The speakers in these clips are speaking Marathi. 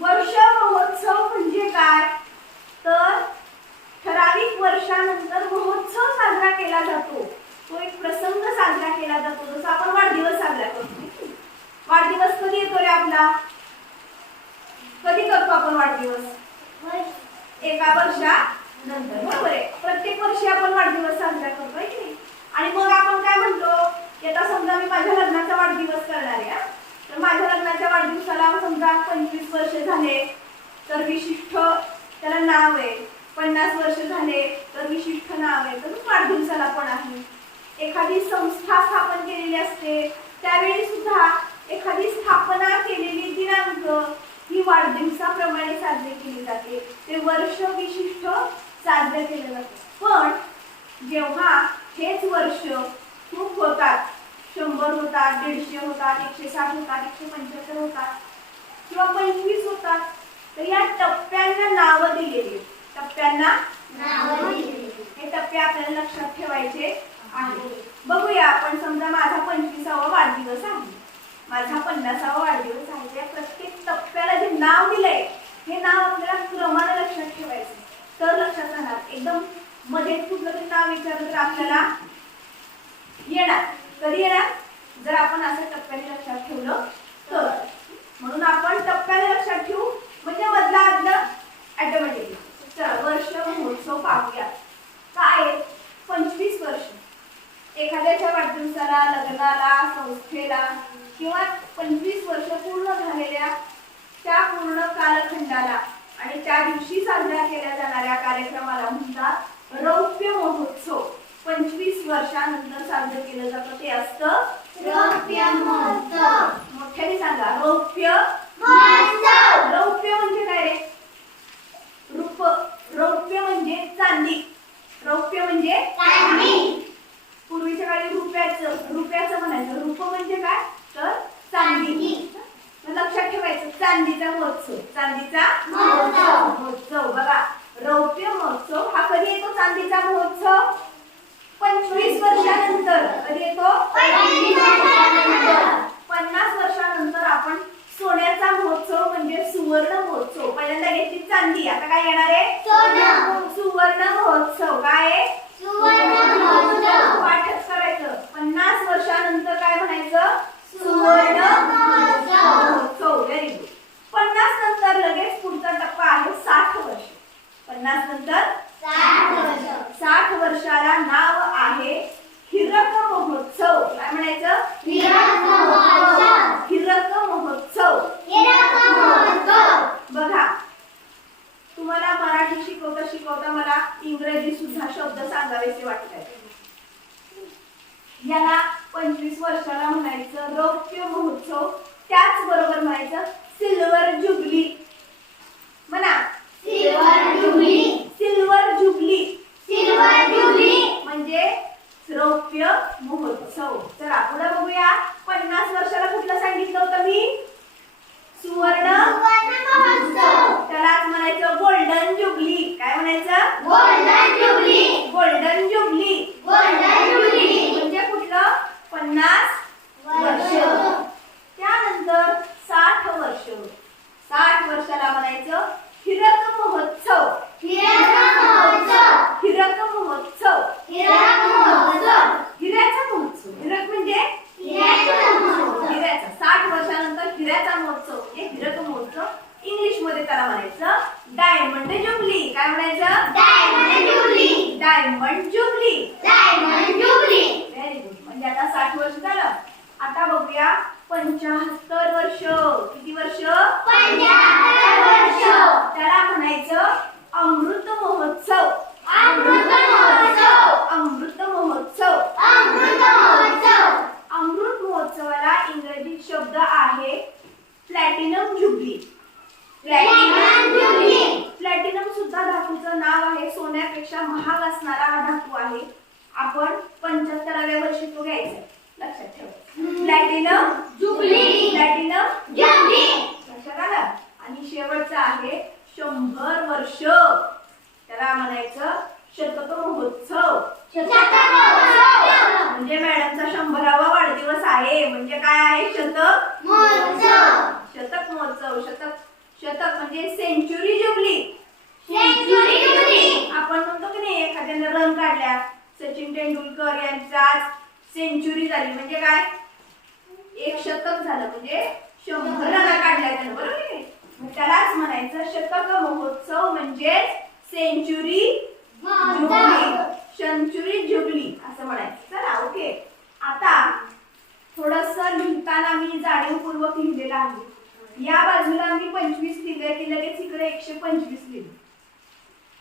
वर्ष महोत्सव म्हणजे काय? तर ठराविक वर्षानंतर महोत्सव साजरा केला जातो. तो एक प्रसंग साजरा केला जातो. जसं आपण वाढदिवस साजरा करतो वाढदिवस कधी येतो रे आपला? कधी करतो आपण वाढदिवस? एका वर्षानंतर बरोबर आहे. प्रत्येक वर्षी आपण वाढदिवस साजरा करतो की? नाही आणि मग आपण काय म्हणतो की आता समजा मी माझ्या लग्नाचा वाढदिवस करणार आहे तर माझ्या लग्नाच्या वाढदिवसाला समजा पंचवीस वर्ष झाले तर विशिष्ट त्याला नाव आहे. पन्नास वर्ष झाले तर विशिष्ट नाव आहे. तर वाढदिवसाला पण आहे. एखादी संस्था स्थापन केलेली असते त्यावेळी सुद्धा एखादी स्थापना केलेली दिनांक ही वाढदिवसाप्रमाणे साजरी केली जाते. ते वर्ष विशिष्ट साजरे केले जाते. पण जेव्हा हेच वर्ष खूप होतात शंभर होतात दीडशे होतात एकशे साठ होतात एकशे पंच्याहत्तर होतात किंवा पंचवीस होतात. तर या टप्प्यांना नावं दिलेली. टप्प्यांना हे टप्पे आपल्याला लक्षात ठेवायचे आहे बघूया आपण समजा माझा पंचवीसावा वाढदिवस आहे. माझा पन्नासावा वाढदिवस आहे. त्या प्रत्येक टप्प्याला जे नाव दिलंय हे नाव आपल्याला क्रमाने लक्षात ठेवायचं. तर लक्षात राहणार एकदम मध्ये कुठलं तरी नाव विचारलं तर आपल्याला येणार. कधी येणार जर आपण असं टप्प्याने लक्षात ठेवलं तर. म्हणून आपण टप्प्याने लक्षात ठेवू म्हणजे मधला आदलं ऑटोमॅटिकली चला वर्ष महोत्सव पाहूया. काय पंचवीस वर्ष. एखाद्याच्या वाढदिवसाला लग्नाला संस्थेला किंवा पंचवीस वर्ष पूर्ण झालेल्या त्या पूर्ण कालखंडाला आणि त्या दिवशी साजऱ्या केल्या जाणाऱ्या कार्यक्रमाला म्हणतात रौप्य महोत्सव. पंचवीस वर्षानंतर साजरं केलं जातं. ते असतं मोठ्याने सांगा. रौप्य रौप्य म्हणजे काय रे? रूप. रौप्य म्हणजे चांदी. रौप्य म्हणजे पूर्वीच्या काळी रुपयाचं रुपयाचं म्हणायचं. रूप म्हणजे काय? तर चांदी. लक्षात ठेवायचं. चांदीचा महोत्सव. चांदीचा महोत्सव. बघा रौप्य महोत्सव हा कधी येतो? चांदीचा महोत्सव. पंचवीस वर्षानंतर कधी येतो? पन्नास वर्षानंतर आपण सोन्याचा महोत्सव म्हणजे सुवर्ण महोत्सव. पहिल्यांदा घेतली चांदी. आता काय येणार आहे? सुवर्ण महोत्सव. काय आहे? पाठच करायचं. पन्नास वर्षानंतर काय म्हणायचं? सुवर्ण महोत्सव. व्हेरी गुड पन्नास नंतर लगेच पुढचा टप्पा आहे साठ वर्ष. पन्नास नंतर साठ साठ वर्षाला नाव आहे हिरक महोत्सव काय म्हणायचं हिरक महोत्सव बघा तुम्हाला मराठी शिकवता शिकवता मला इंग्रजी सुद्धा शब्द सांगावेसे वाटत याला पंचवीस वर्षाला म्हणायचं रौप्य महोत्सव त्याच बरोबर म्हणायचं सिल्वर जुबली म्हणा सिल्वर जुबली म्हणजे रौप्य महोत्सव चला पुढे बघूया पन्नास वर्षाला कुठलं सांगितलं होतं मी सुवर्ण त्यालाच म्हणायचं गोल्डन जुबली काय म्हणायचं गोल्डन जुबली म्हणजे कुठलं पन्नास वर्ष त्यानंतर साठ वर्ष वर्षाला म्हणायचं हिरक महोत्सव हिरक महोत्सव हिऱ्याचा महोत्सव. हिरक म्हणजे? हिऱ्याचा साठ वर्षानंतर हिऱ्याचा महोत्सव म्हणजे हिरक महोत्सव इंग्लिशमध्ये त्याला म्हणायचं डायमंड जुबली. काय म्हणायचं? Diamond jubilee. व्हेरी गुड म्हणजे आता साठ वर्ष झालं. आता बघूया पंचाहत्तर वर्ष. किती वर्ष? त्याला म्हणायचं अमृत महोत्सव. अमृत महोत्सव. अमृत महोत्सवाला इंग्रजीत शब्द आहे प्लॅटिनम जुबली प्लॅटिनम प्लॅटिनम सुद्धा धातूचं नाव आहे. सोन्यापेक्षा महाग असणारा हा धातू आहे. आपण पंच्याहत्तराव्या वर्षी तो घ्यायचा लक्षात ठेवा. प्लॅटिनम प्लॅटिनम लक्षात आलं? आणि शेवटचं आहे शंभर वर्ष. त्याला म्हणायचं शतक महोत्सव. म्हणजे मॅडमचा शंभरावा वाढदिवस आहे. म्हणजे काय आहे? शतक शतक महोत्सव. शतक शतक म्हणजे सेंचुरी जुबली. आपण म्हणतो की नाही एखाद्याने रन काढल्या. सचिन तेंडुलकर यांचा आज सेंचुरी झाली. म्हणजे काय? एक शतक झालं. म्हणजे शंभर रना काढल्या त्यानं. बरोबर मग त्यालाच म्हणायचं शतक महोत्सव म्हणजे सेंचुरी सेंचुरी जुबली असं म्हणायचं. चला ओके. आता थोडस लिहिताना मी जाणीवपूर्वक लिहिलेलं आहे. या बाजूला मी पंचवीस लिहिले की लगेच इकडे एकशे पंचवीस लिहिले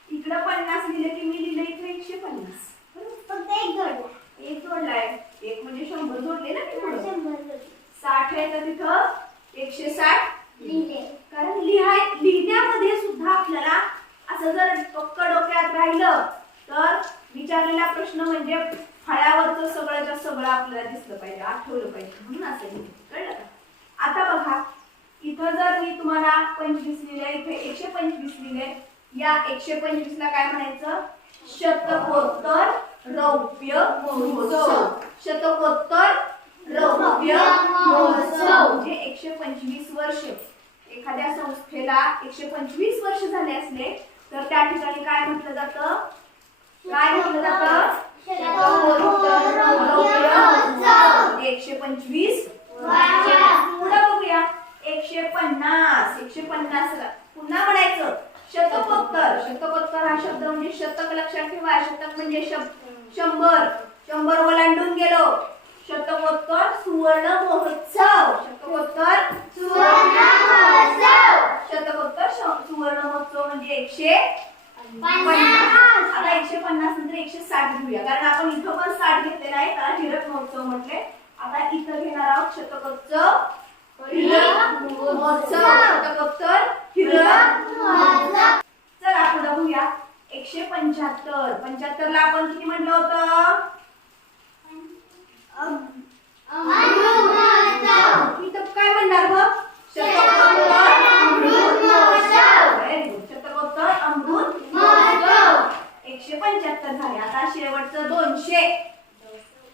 इकडं पन्नास लिहिले की मी लिहिले इकडे एकशे पन्नास. बरोबर? फक्त एक जोडला. एक जोडलाय एक म्हणजे शंभर जोडले ना. साठ आहे तर तिथं एकशे साठ. लिहिले. कारण लिहाय लिहिण्यामध्ये सुद्धा आपल्याला असं जर पक्क डोक्यात राहिलं तर विचारलेला प्रश्न म्हणजे फळ्यावरचं सगळ्याच्या सगळं आपल्याला दिसलं पाहिजे आठवलं पाहिजे. म्हणून असं लिहिलं. कळलं का? आता बघा इथं जर मी तुम्हाला पंचवीस लिहिले इथे एकशे पंचवीस लिहिले. या एकशे पंचवीस ला काय म्हणायचं? शतकोत्तर रौप्य महोत्सव. शतकोत्तर रौप्य महोत्सव. म्हणजे एकशे पंचवीस वर्ष. एखाद्या संस्थेला एकशे पंचवीस वर्ष झाले असले तर त्या ठिकाणी काय म्हटलं जातं? काय म्हटलं जातं? एकशे पंचवीस. पुढे बघूया. एकशे पन्नास एकशे पन्नास ला पुन्हा म्हणायचं. शतकोत्तर. शतकोत्तर हा शब्द म्हणजे शतक लक्षात ठेवा. शतक म्हणजे शब- शंभर. शंभर ओलांडून गेलो. शतकोत्तर सुवर्ण महोत्सव. शतकोत्तर सुवर्ण महोत्सव. शतकोत्तर सुवर्ण महोत्सव म्हणजे एकशे पन्नास. आता एकशे पन्नास नंतर एकशे साठ घेऊया. कारण आपण इथं पण साठ घेतलेला आहे त्याला हिरक महोत्सव म्हटले. आता इथं घेणार आहोत शतकोत्सव. हिरक महोत्सव. शतकोत्तर हिरक एकशे पंच्याहत्तर. पंच्याहत्तर ला आपण किती म्हटलं होतं? काय म्हणणार मग शतकोत्तर अमृत महोत्सव. Very good. शतकोत्तर अमृत महोत्सव. एकशे पंच्याहत्तर झाले आता शेवटचं दोनशे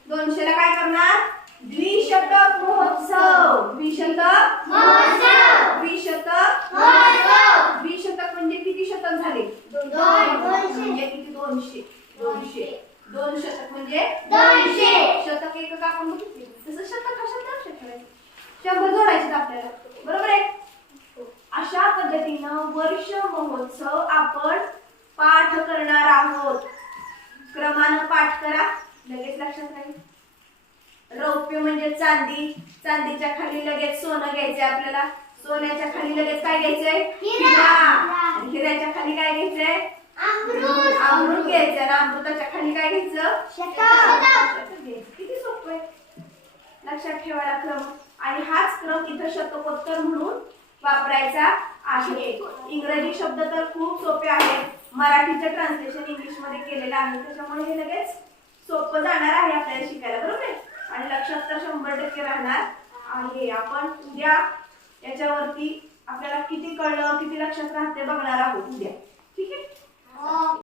दोनशे ला काय करणार द्विशतक महोत्सव द्विशतक महोत्सव. द्विशतक महोत्सव. द्विशतक म्हणजे किती शतक झाले दोन. दोनशे. म्हणजे किती दोनशे दोनशे दोन शतक म्हणजे दोनशे. शतक एकक आपण बघितले तसं शतक हा शब्द लक्षात ठेवायचा शंभर जोडायचे आपल्याला बरोबर आहे अशा पद्धतीनं वर्ष महोत्सव आपण पाठ करणार आहोत. क्रमानं पाठ करा. लगेच लक्षात राहील. रौप्य म्हणजे चांदी. चांदीच्या खाली लगेच सोनं घ्यायचंय आपल्याला. सोन्याच्या खाली लगेच काय घ्यायचंय? हिरा. हिऱ्याच्या खाली काय घ्यायचंय? अमृत. घ्यायचं आणि अमृताच्या खाली काय घ्यायचं. किती सोपं आहे. लक्षात ठेवायला क्रम. आणि हाच क्रम इथं शतकोत्तर म्हणून वापरायचा आहे. इंग्रजी शब्द तर खूप सोपे आहेत. मराठीचं ट्रान्सलेशन इंग्लिशमध्ये केलेलं आहे. त्याच्यामुळे हे लगेच सोपं जाणार आहे आपल्याला शिकायला बरोबर? आहे आणि लक्षात तर शंभर टक्के राहणार आहे. आपण उद्या याच्यावरती आपल्याला किती कळलं किती लक्षात राहते बघणार आहोत उद्या. ठीक आहे? हो.